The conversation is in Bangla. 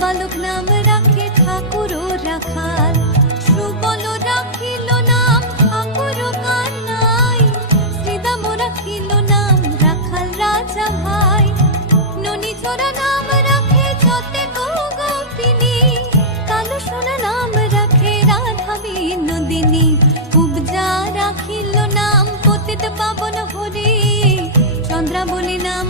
বালক নাম রাখে ঠাকুর ও রাখাল, সুবল রাখিল নাম ঠাকুর কানাই, শ্রীদাম রাখিল নাম রাখাল রাজা ভাই, ননী ছোড়া নাম রাখে যতে গোপিনী, কালো সোনা নাম রাখে রাধা বিনোদিনী, উপজা রাখিল নাম পতিত পাবন হরি, চন্দ্রাবলী নাম